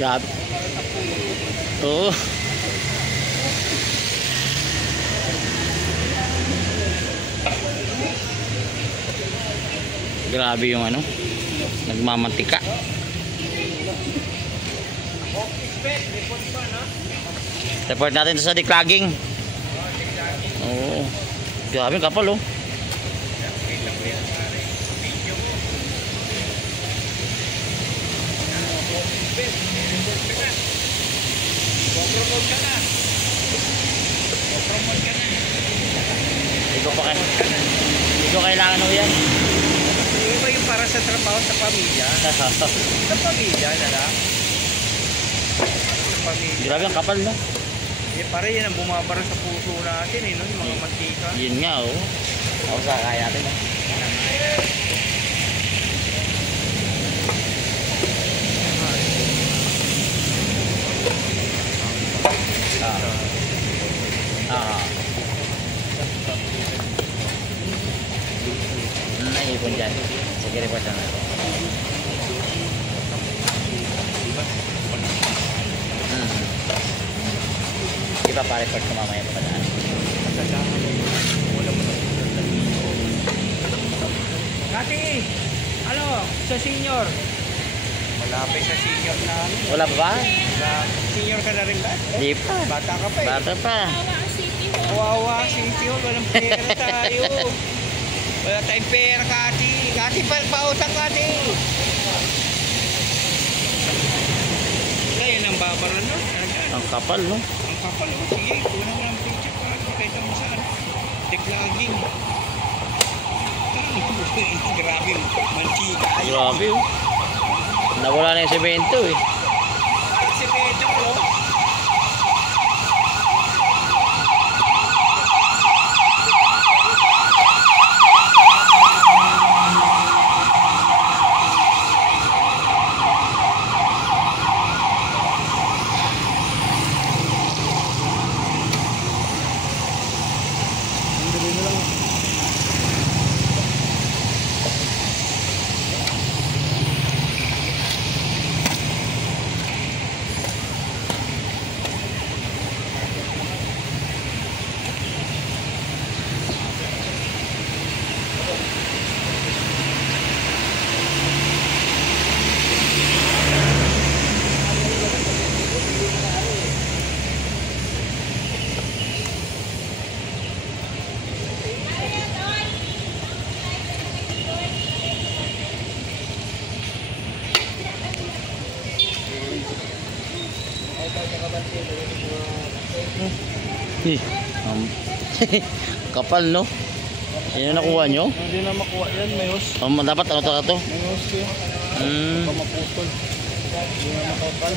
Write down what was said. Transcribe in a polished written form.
Grabe. Oo. Grabe yung ano, nagmamantika. Report natin ito sa declogging. Oo. Grabe kapal oh. Hindi ko kailangan mo yan. Hindi ba yung para sa trabaho sa pamilya? Sa pamilya na lang. Sa pamilya. Grabe ang kapal no. Eh, pare yan ang bumabara sa puso natin eh, no? Yung mga mantika. Yun nga oh. Ako sa kaya natin oh. Naipon dyan. Sige, report na natin. Iba pa report ko mamaya pa pala. Kati! Ano? Sa senior? Malapit sa senior na ano? Wala pa ba? Senior ka na rin ba? Di pa. Bata ka pa eh. Bata pa. Wawa, City Hall. Walang pera tayo. Wala tayong pera, Kati. Kati, pautang, Kati. Wala, yan ang babaran, no? Ang kapal, no? Ang kapal, no? Sige, kunan mo ng picture, Kati. Kahit mo saan. Declogging. Grabe, mantika. Grabe, oh. Nawala na yung semento, eh. Si Pedro, no? Kapal, no? Yan yung nakuha nyo? Hindi na makuha yan, mayos. Dapat ano to? Mayos yan. Pamaputol. Hindi na makapal.